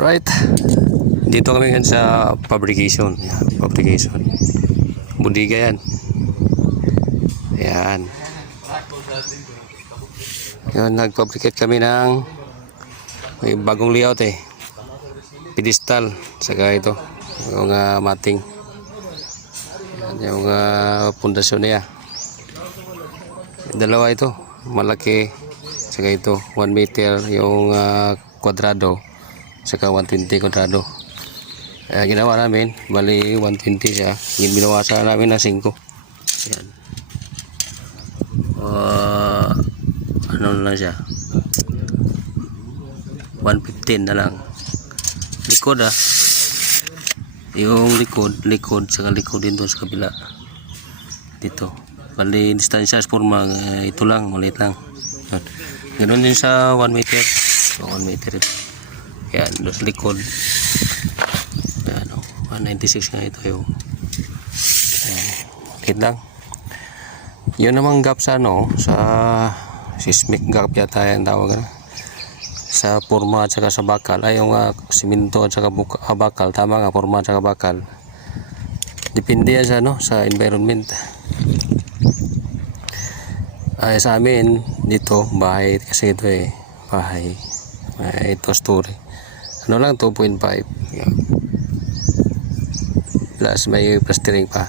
Right. Dito kami ngayon sa fabrication. Fabrication. Budiga yan. Ayan. Yun, nag-fabricate kami ng may bagong layout pedestal. Saka ito. Yung mating. Yan, yung pundasyon niya. Dalawa ito. Malaki. Saka ito. 1 meter yung kwadrado. Saka 120 kwadrado. Ginawa namin, bali 120 siya. Binawasan namin na 5. Ayan. Ano na lang siya, 115 na lang. Likod yung likod saka likod din doon sa kabila. Dito. Bali distansya sa forma, ito lang, maliit lang. Ganoon din sa 1 meter. So 1 meter ito. Yan, doon sa likod. Yan, 196 nga ito yung. Yan, lang. Yun namang gap sa sa seismic gap yata yung tawag sa forma at saka sa bakal. Ay yung simento at saka bakal. Tama nga, forma at saka bakal. Depende yan sa sa environment. Ay sa amin dito, bahay kasi ito bahay. Ito story. Ano lang, 2.5. Plus may plastering pa.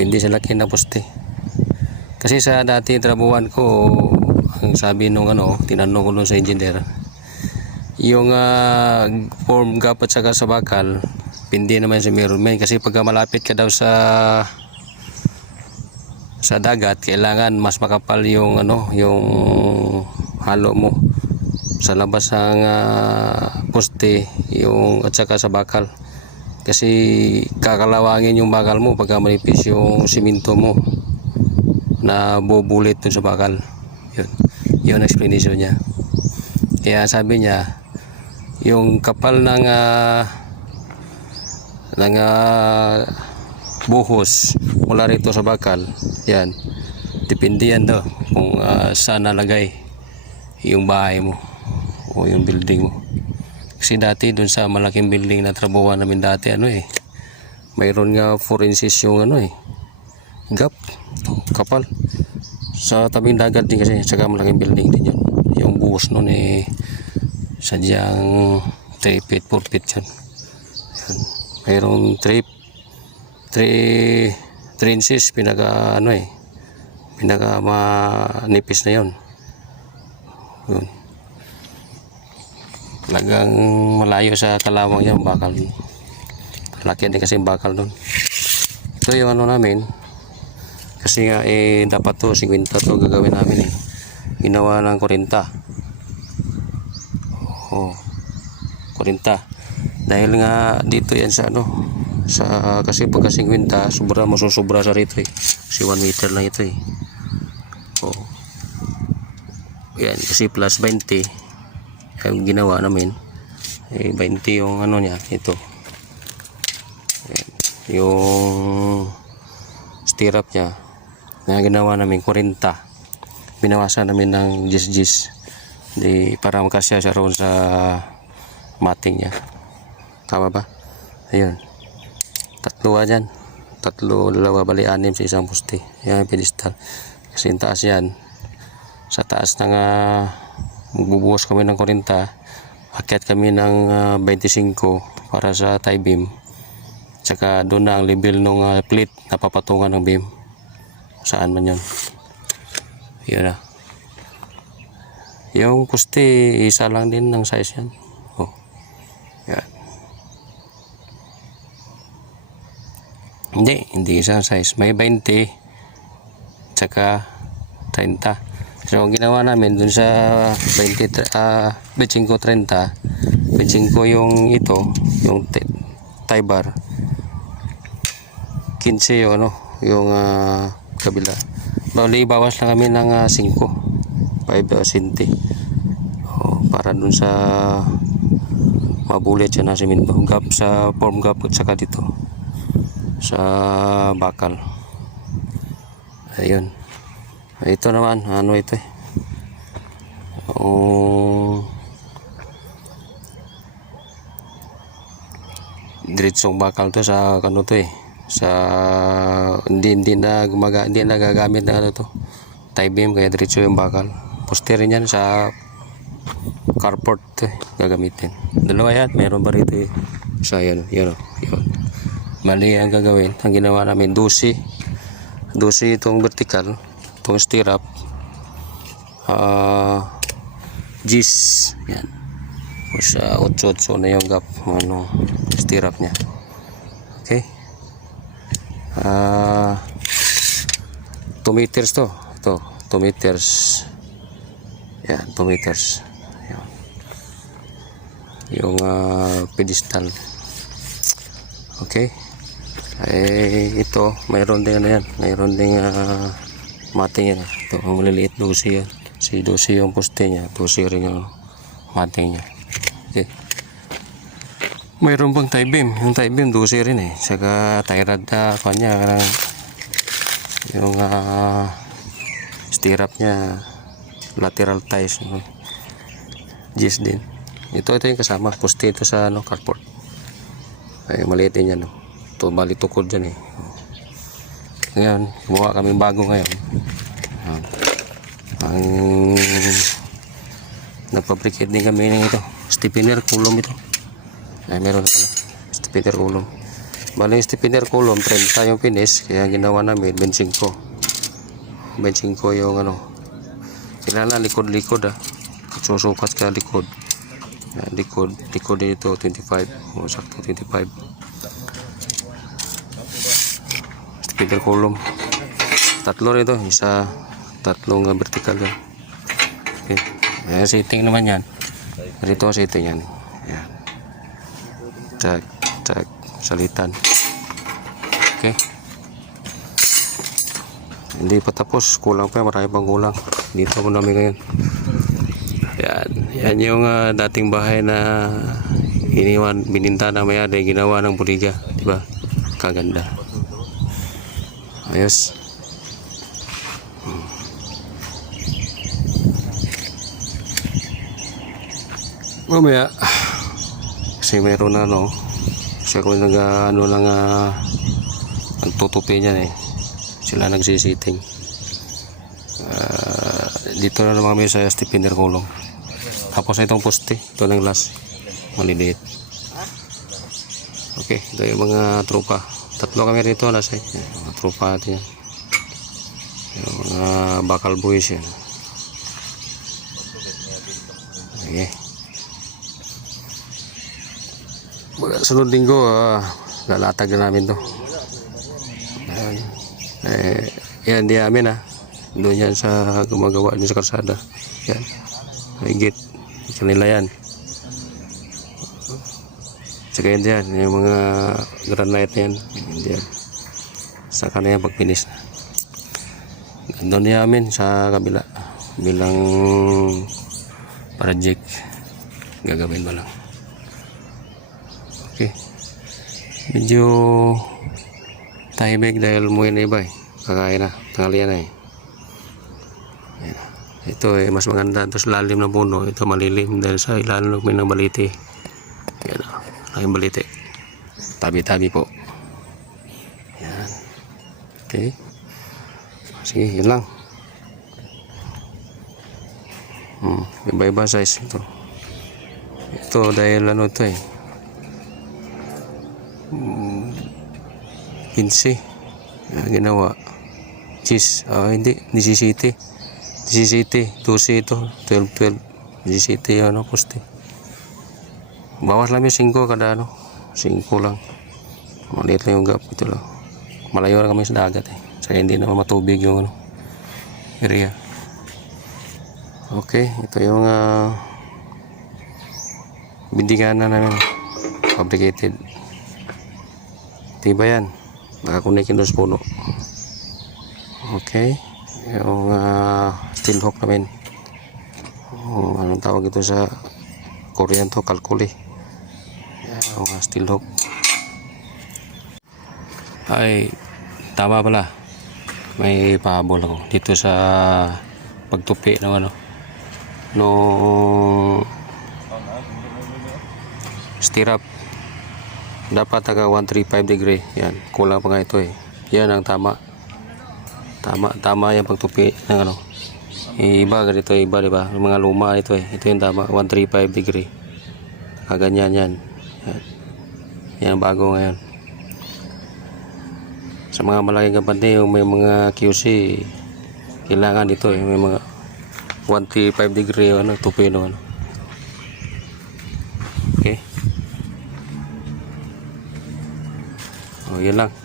Hindi sa laki na poste. Kasi sa dati trabuhan ko, ang sabi nung tinanong ko nung sa engineer, yung form gap at saka sa bakal, hindi naman sa measurement. Kasi pagka malapit ka daw sa dagat, kailangan mas makapal yung yung halo mo sa labas ng poste yung at saka sa bakal. Kasi kakalawangin yung bakal mo pagka manipis yung simento mo na bubulit dun sa bakal. Yun explanation niya. Kaya sabi niya yung kapal ng buhos mula rito sa bakal, yan, depende yan daw kung saan nalagay yung bahay mo o yung building mo. Kasi dati dun sa malaking building na trabawan namin dati mayroon nga 4 inches yung gap, kapal sa tabing dagat din kasi, saka malaking building din yun. Yung buhos nun sadyang 3 feet 4 feet yan. Mayroong 3 inches pinaka pinaka manipis na yun. Talagang malayo sa kalawang yan, bakal. Laki din kasi bakal doon. Ito yung namin. Kasi nga dapat to 50 to gagawin namin Ginawa ng 40. 40. Dahil nga dito yan sa kasi pagka 50 sobra, masusubra sa rito Kasi 1 meter lang ito yan, kasi plus 20 ang ginawa namin 20 yung niya ito. Ayan, yung stirrup niya na ginawa namin 40, binawasan namin ng gis para makasya siya roon sa mating niya. Tama ba? Ayun, 3 dyan, 3 dalawa bali 6 sa isang poste. Yan pedestal kasi yung taas yan. Sa taas ng magbubuhos kami ng 40, akyat kami ng 25 para sa tie beam. Tsaka doon na ang level ng plate na papatungan ng beam. Saan man yun. Yun yung poste, isa lang din ng size yan. Yan. Hindi isang size. May 20 tsaka 30. So ang ginawa namin dun sa 25 30, 25 yung yung tie bar, 15 yung kabila. Bali bawas lang kami ng 5 cm para dun sa mabulit siya na simento gap sa form gap at saka dito sa bakal. Ayun. Ito naman, ito diretsong bakal to sa ano to eh. Sa hindi na gagamit na ano to. Tie beam, kaya diretso yung bakal. Poste rin yan sa carport to eh, gagamitin. Dalawa yan, meron pa rito eh. So yun. Mali ang gagawin. Ang ginawa namin, 12 itong vertical, itong stirrup, G's, yan. Tapos 8 na yung gap, ano, stirrup nya. Okay. 2 meters to. Ito, 2 meters. Yan, 2 meters. Yan. Yung pedestal. Okay. Ito, mayroon din ano yan. Mayroon din mating yan. Ito, ang maliliit 12 yan. Si 12 yung poste niya. 12 rin yung mating niya. Okay. Mayroon pang tie beam. Yung tie beam 12 rin eh. Saka tie rod na kanya. Yung stirrup niya lateral ties. G's din. Ito yung kasama. Poste ito sa carport. Ay, maliit din yan. Ito, bali tukod dyan eh. Ngayon, gumawa kami bago ngayon. Ang nagpabricate din kami ng ito. Stiffener column ito. Ay, meron na pala. Stiffener column. Bali yung stiffener column, 30 yung finish. Kaya ginawa namin, 25. 25 yung ano. Kailangan likod-likod susukat ka likod. Likod din ito, 25. O, sakto 25. Stiffener column. Tatlo rito, tatlong vertical yan. Okay. Ayan, setting naman yan. Rito setting yan. Ayan. Tag, salitan. Okay. Hindi pa tapos, kulang pa, marami pang kulang. Dito mo namin ngayon. Yan yung dating bahay na bininta na may-ari, ginawa ng buliga, di ba? Kaganda. Ayos. Mamaya kasi meron na kasi ako nagtutupi niyan eh. Sila nagsisiting. Dito na naman kami sa stiffener column. Tapos na itong poste, ito ng last, maliliit. Okay, ito yung mga tropa. Tatlo kami rito, nasa mga tropa natin yan. Yung mga bakal boys yan. Okay. Sunod linggo, lalatag na namin to. Yan, di amin doon yan sa gumagawa din sa kalsada. Yan, higit kanila yan. Saka yan, yung mga granite na yan. Yan. Saka na yan pag finish na. Doon di amin sa kabila. Bilang project. Gagawin ba lang. Okay. Medyo tahimik dahil umuwi na iba eh. Kakain na. Tanghalian na eh. Ayan. Ito eh, mas maganda. Ito sa lalim ng puno. Ito malilim dahil sa ilalim ng baliti. Ayan o. Laking baliti. Tabi-tabi po. Ayan. Okay. Sige, yun lang. Iba-iba size ito. Ito dahil ano ito eh. 15 ginawa cheese, hindi 17 12 ito 12 17 ano poste, bawas lang yung 5 kada 5 lang, maliit lang yung gap. Ito lang, malayo na kami sa dagat eh, kaya hindi naman matubig yung area. Okay, ito yung bindigan na namin, fabricated. Tiba yan, nakakunikin doon sa puno. Okay, yung steel hook namin, anong tawag ito sa Korean to, kalkuli. Yung steel hook ay tama pala, may pahabol ako dito sa pagtupi ng no stirrup. Dapat taga 135 degree. Yan, kulang pa nga ito eh. Yan ang tama. Tama yung pagtupi ng ano. Iba ganito, iba diba? Yung mga luma ito eh. Ito yung tama, 135 degree. Kaganyan yan. Yan. Yan bago ngayon. Sa mga malaking kampanya, yung may mga QC, kailangan dito eh. May mga 135 degree ano, tupi no ano. Okay. Oh, yun lang.